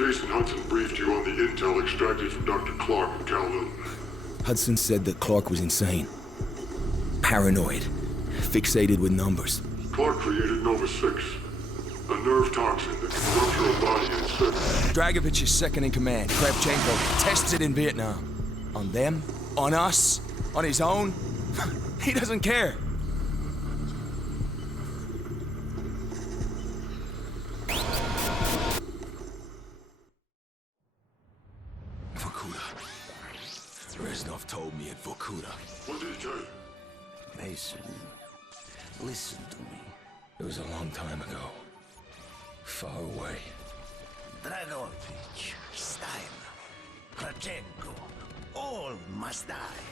Jason Hudson briefed you on the intel extracted from Dr. Clark in Kowloon. Hudson said that Clark was insane. Paranoid. Fixated with numbers. Clark created Nova 6, a nerve toxin that can rupture a body in seconds. Dragovich is second in command. Kravchenko tested in Vietnam. On them? On us? On his own? He doesn't care. Vorkuta. Reznov told me at Vorkuta. What did he tell you? Mason, listen to me. It was a long time ago. Far away. Dragovich, Steiner, Kravchenko, all must die.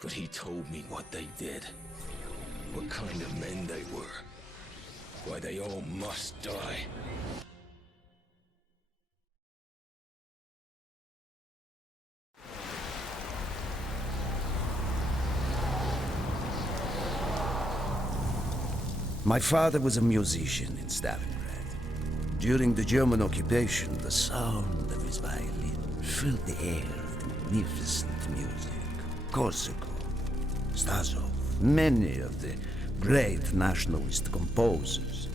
But he told me what they did. What kind of men they were. Why they all must die. My father was a musician in Stalingrad. During the German occupation, the sound of his violin filled the air with magnificent music. Korsakov, Stasov, many of the great nationalist composers.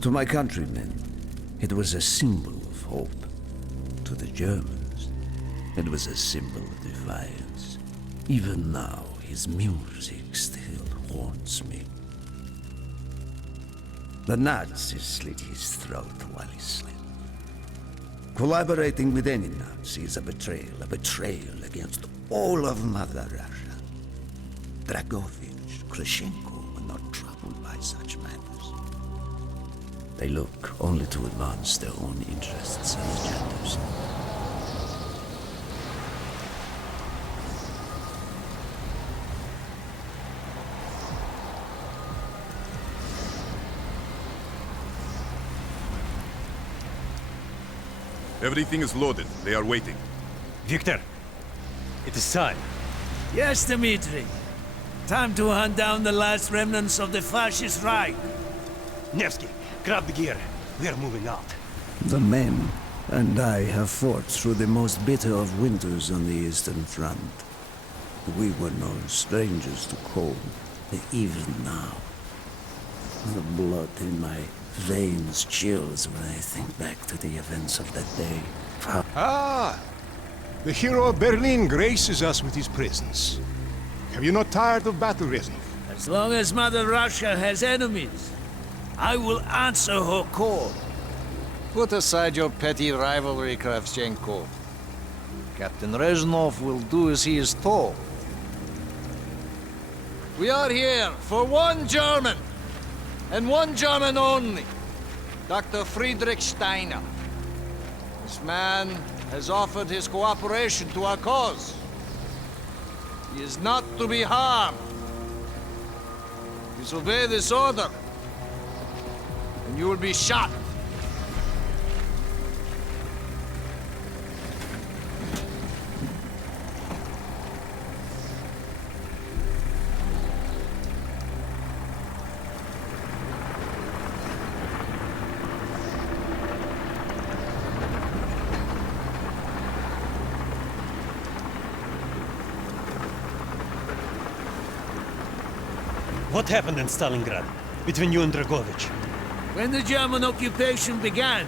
To my countrymen, it was a symbol of hope. To the Germans, it was a symbol of defiance. Even now, his music still haunts me. The Nazis slit his throat while he slept. Collaborating with any Nazi is a betrayal against all of Mother Russia. Dragovich, Kravchenko were not troubled by such matters. They look only to advance their own interests and agendas. Everything is loaded. They are waiting. Victor, it is time. Yes, Dmitri. Time to hunt down the last remnants of the fascist Reich. Nevsky, grab the gear. We are moving out. The men and I have fought through the most bitter of winters on the Eastern Front. We were no strangers to cold, even now. The blood in my veins chills when I think back to the events of that day. Ah! The hero of Berlin graces us with his presence. Have you not tired of battle, Reznov? As long as Mother Russia has enemies, I will answer her call. Put aside your petty rivalry, Kravchenko. Captain Reznov will do as he is told. We are here for one German, and one German only. Dr. Friedrich Steiner. This man has offered his cooperation to our cause. He is not to be harmed. Disobey this order, and you will be shot. What happened in Stalingrad between you and Dragovich? When the German occupation began,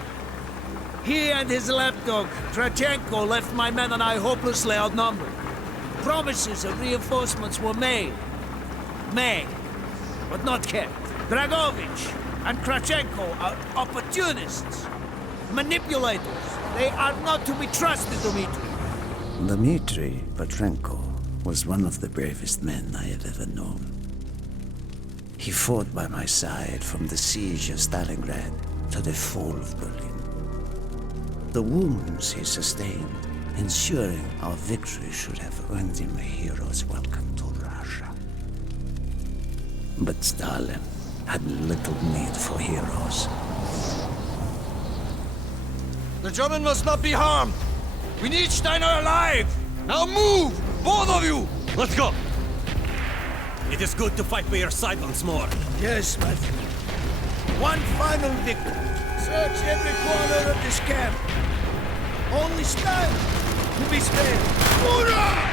he and his lapdog, Kravchenko, left my men and I hopelessly outnumbered. Promises of reinforcements were made, but not kept. Dragovich and Kravchenko are opportunists, manipulators. They are not to be trusted, Dmitri. Dmitri Petrenko was one of the bravest men I have ever known. He fought by my side from the siege of Stalingrad to the fall of Berlin. The wounds he sustained, ensuring our victory, should have earned him a hero's welcome to Russia. But Stalin had little need for heroes. The German must not be harmed. We need Steiner alive. Now move, both of you. Let's go! It is good to fight by your side once more. Yes, my friend. One final victory. Search every corner of the this camp. Only Stein will be spared. Hoorah!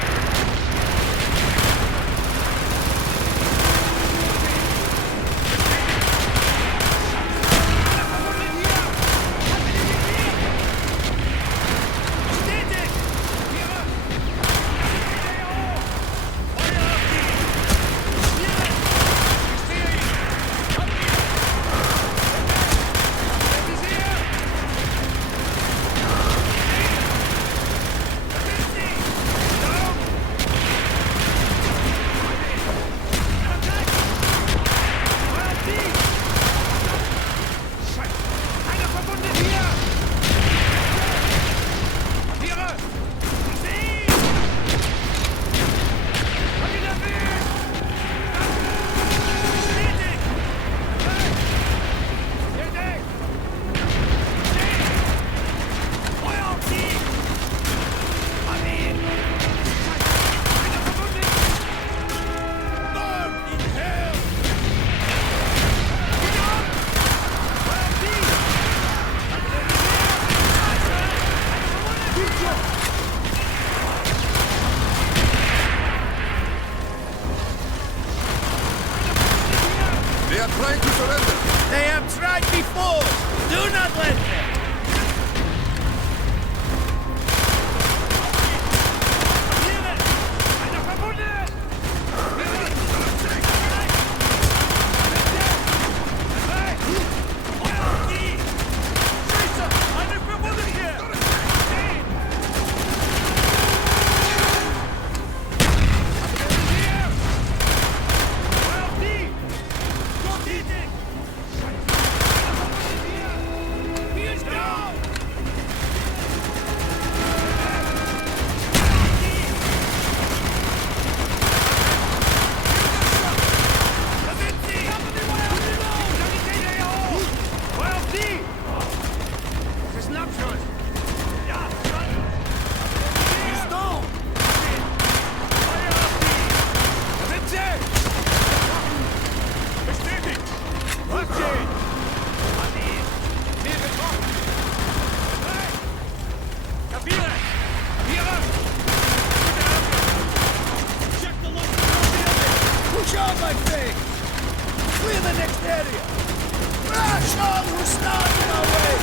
They are trying to surrender. They have tried before. Do not let them. Push on, my friend! Clear the next area! Crash all who stand in our way!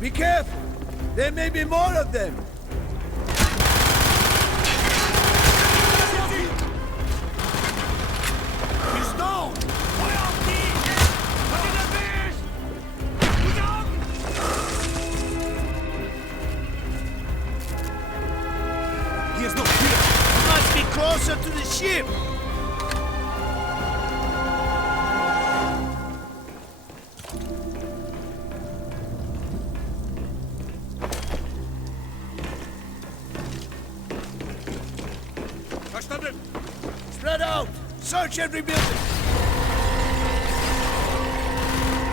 Be careful! There may be more of them! He's down! He is not here! We must be closer to the ship! Spread out! Search every building!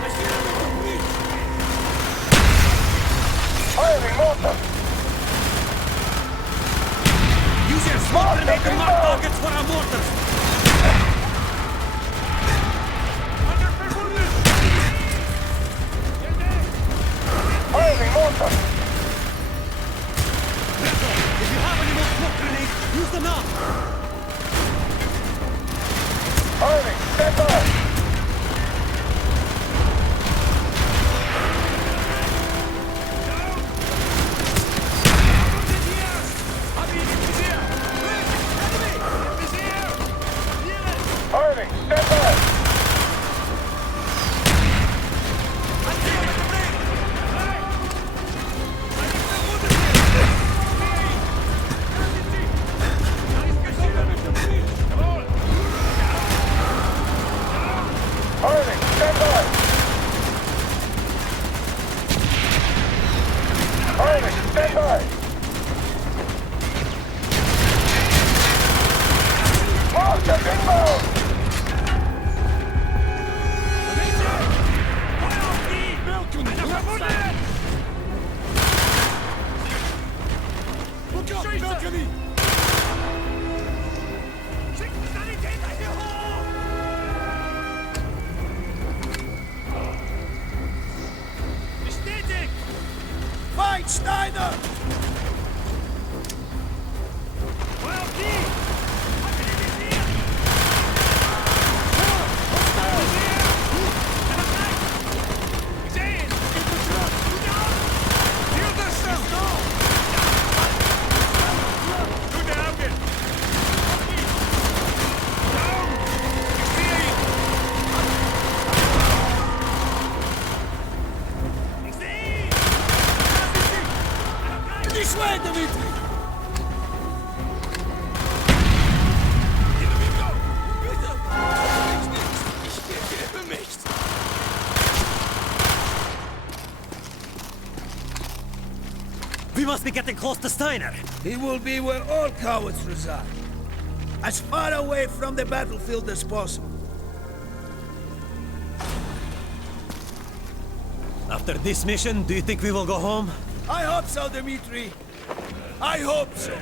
I see them at the bridge! Firing mortar! Use your smoke grenade to mark targets for our mortars! Firing mortar! Reznov, if you have any more smoke grenades, use them now! Firing! Stand by! Steiner! This way, Dimitri! We must be getting close to Steiner. He will be where all cowards reside. As far away from the battlefield as possible. After this mission, do you think we will go home? I hope so, Dimitri. I hope so.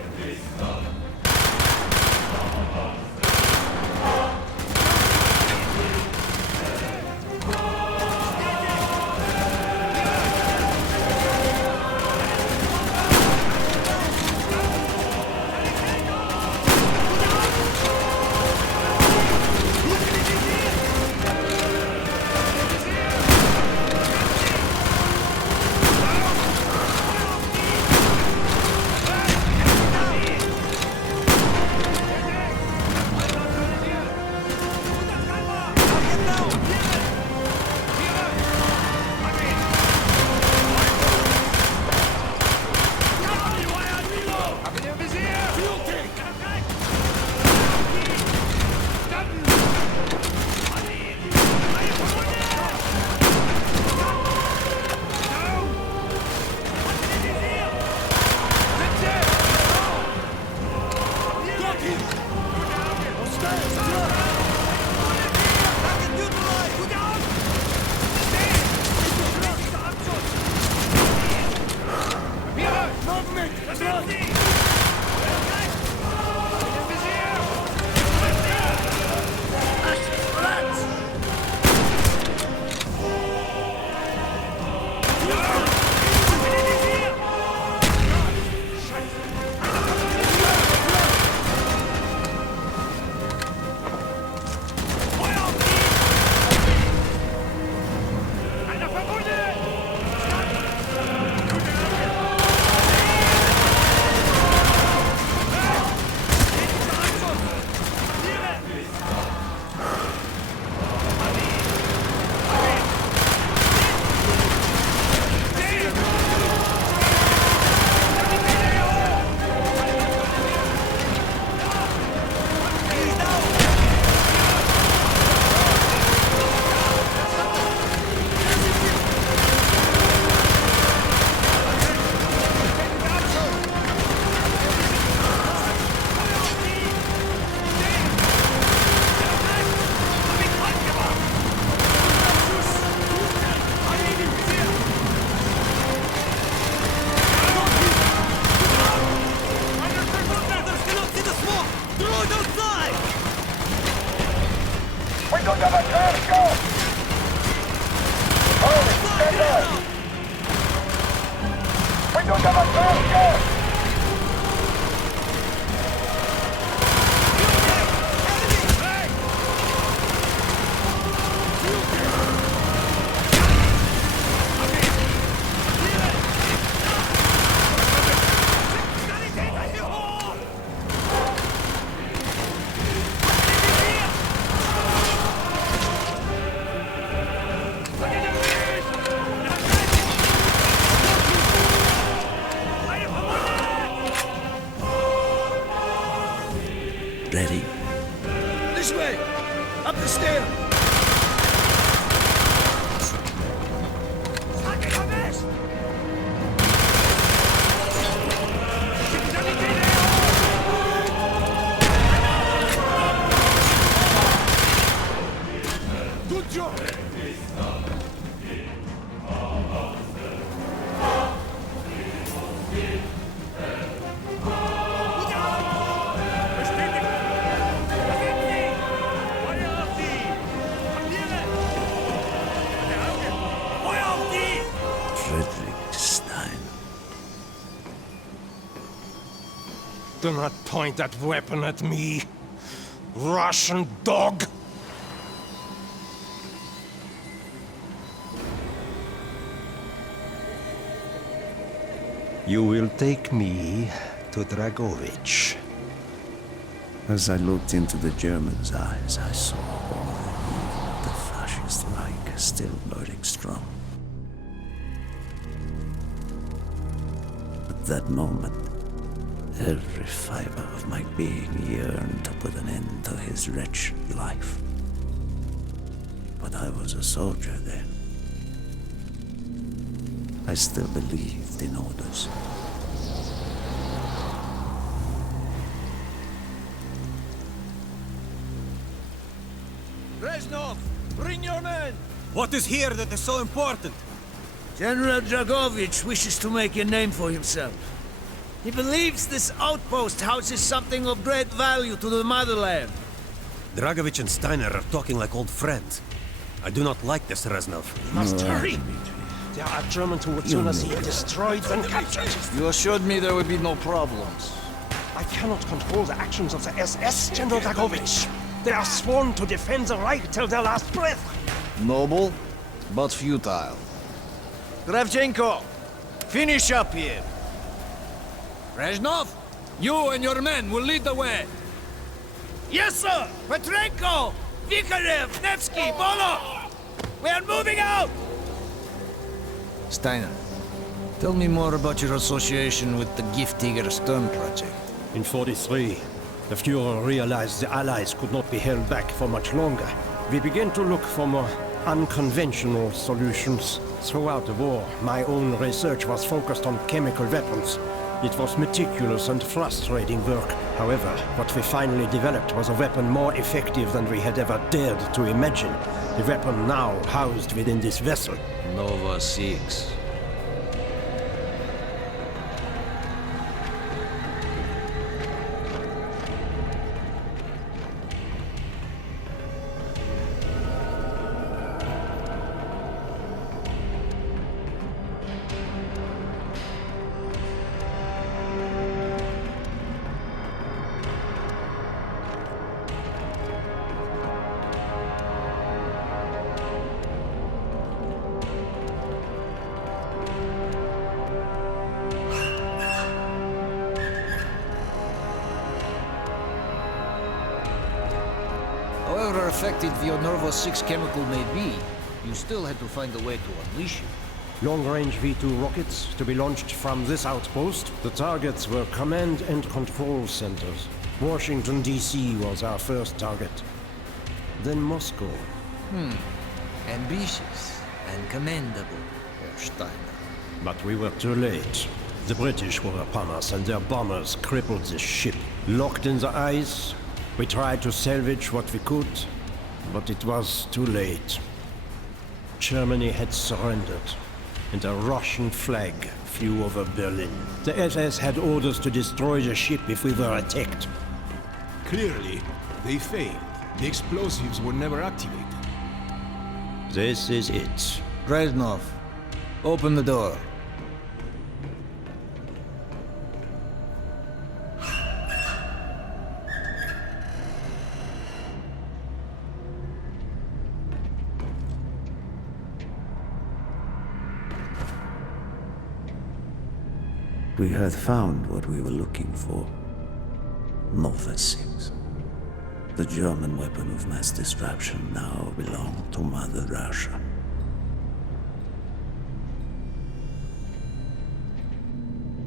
Ready? This way! Up the stair! Good job! Frederick Stein. Do not point that weapon at me, Russian dog! You will take me to Dragovich. As I looked into the German's eyes, I saw the fascist Reich still burning strong. At that moment, every fiber of my being yearned to put an end to his wretched life. But I was a soldier then. I still believed in orders. Reznov, bring your men! What is here that is so important? General Dragovich wishes to make a name for himself. He believes this outpost houses something of great value to the motherland. Dragovich and Steiner are talking like old friends. I do not like this, Reznov. We must hurry! There are Germans who would sooner see you destroyed than captured. You assured me there would be no problems. I cannot control the actions of the SS, General Dragovich. They are sworn to defend the Reich till their last breath. Noble, but futile. Kravchenko, finish up here. Reznov, you and your men will lead the way. Yes, sir! Petrenko! Vikarev! Nevsky! Bolo! We are moving out! Steiner, tell me more about your association with the Giftiger Stern project. In 43, the Fuhrer realized the Allies could not be held back for much longer. We began to look for more unconventional solutions. Throughout the war, my own research was focused on chemical weapons. It was meticulous and frustrating work. However, what we finally developed was a weapon more effective than we had ever dared to imagine. The weapon now housed within this vessel. Nova 6. However effective your Nova 6 chemical may be, you still had to find a way to unleash it. Long-range V2 rockets to be launched from this outpost. The targets were command and control centers. Washington, D.C. was our first target. Then Moscow. Ambitious and commendable, Herr Steiner. But we were too late. The British were upon us and their bombers crippled the ship. Locked in the ice, we tried to salvage what we could, but it was too late. Germany had surrendered, and a Russian flag flew over Berlin. The SS had orders to destroy the ship if we were attacked. Clearly, they failed. The explosives were never activated. This is it. Reznov, open the door. We had found what we were looking for. Nova 6. The German weapon of mass destruction now belonged to Mother Russia.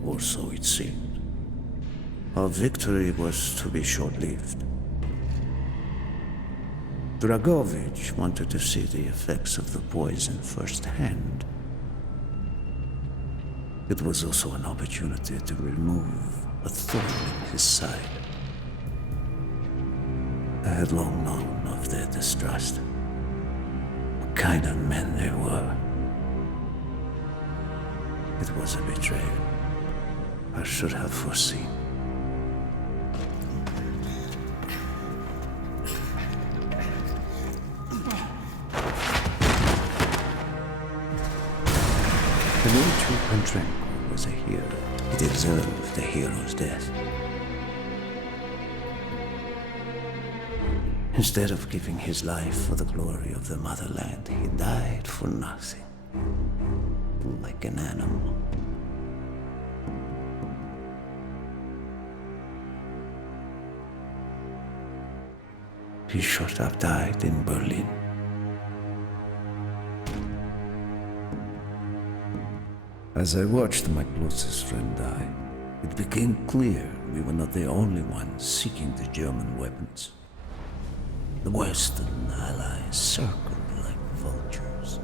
Or so it seemed. Our victory was to be short-lived. Dragovich wanted to see the effects of the poison firsthand. It was also an opportunity to remove a thorn in his side. I had long known of their distrust. What kind of men they were. It was a betrayal I should have foreseen. Dmitri Petrenko was a hero. He deserved a hero's death. Instead of giving his life for the glory of the motherland, he died for nothing. Like an animal. He should have died in Berlin. As I watched my closest friend die, it became clear we were not the only ones seeking the German weapons. The Western allies circled like vultures.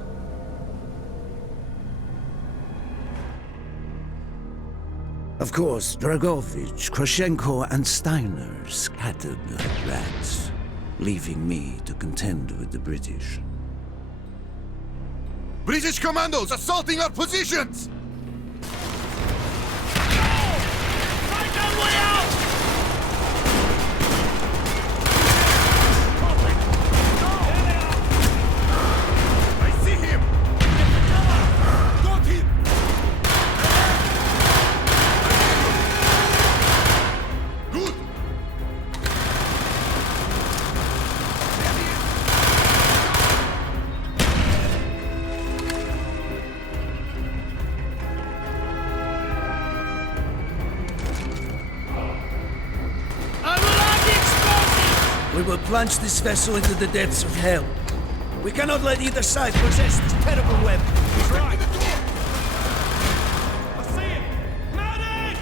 Of course, Dragovich, Krashenko, and Steiner scattered like rats, leaving me to contend with the British. British commandos assaulting our positions! We will plunge this vessel into the depths of hell. We cannot let either side possess this terrible weapon. He's right. I see him! Medic!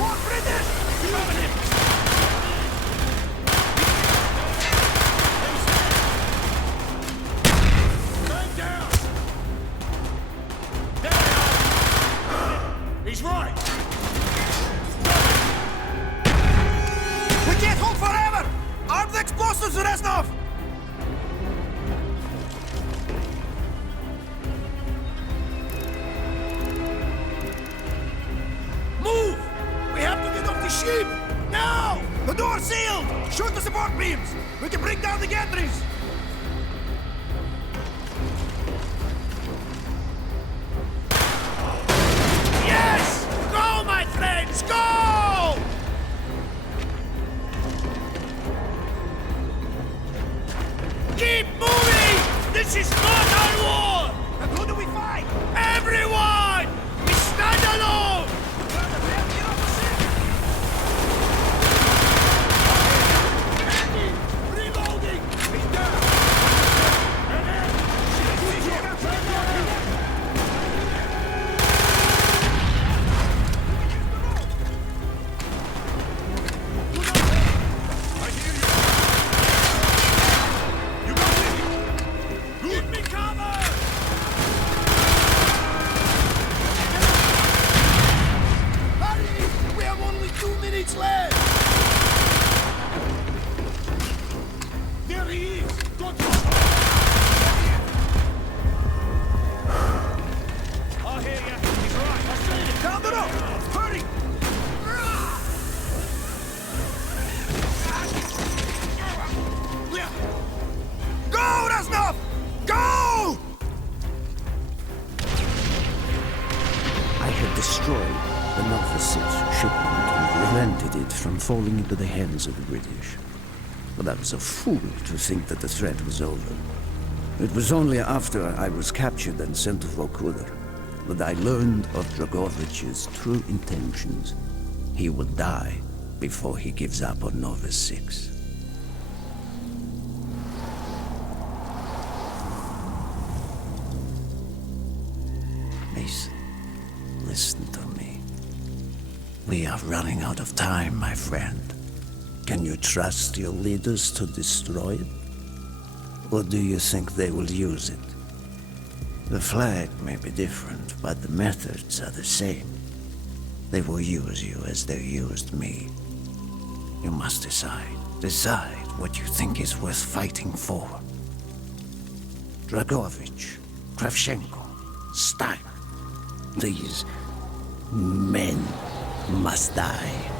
What, British? Cover him! Stand down! He's right! We can't hold forever! Arm the explosives, Reznov! Move! We have to get off the ship! Now! The door's sealed! Shoot the support beams! We can bring down the gantries! Yes! Go, my friends! Go! Keep moving! This is not our war! And who do we fight? Everyone! We stand alone! Reloading! He's down! Give me cover! Hurry! We have only 2 minutes left! There he is! Don't I'll hear you. He's right. I'll see you. Down the road! Hurry! Go, Reznov! Go! I had destroyed the Nova 6 shipment and prevented it from falling into the hands of the British. But I was a fool to think that the threat was over. It was only after I was captured and sent to Vorkuta that I learned of Dragovich's true intentions. He will die before he gives up on Nova 6. Mason, listen to me. We are running out of time, my friend. Can you trust your leaders to destroy it? Or do you think they will use it? The flag may be different, but the methods are the same. They will use you as they used me. You must decide. Decide what you think is worth fighting for. Dragovich, Kravchenko, Steiner. These men must die.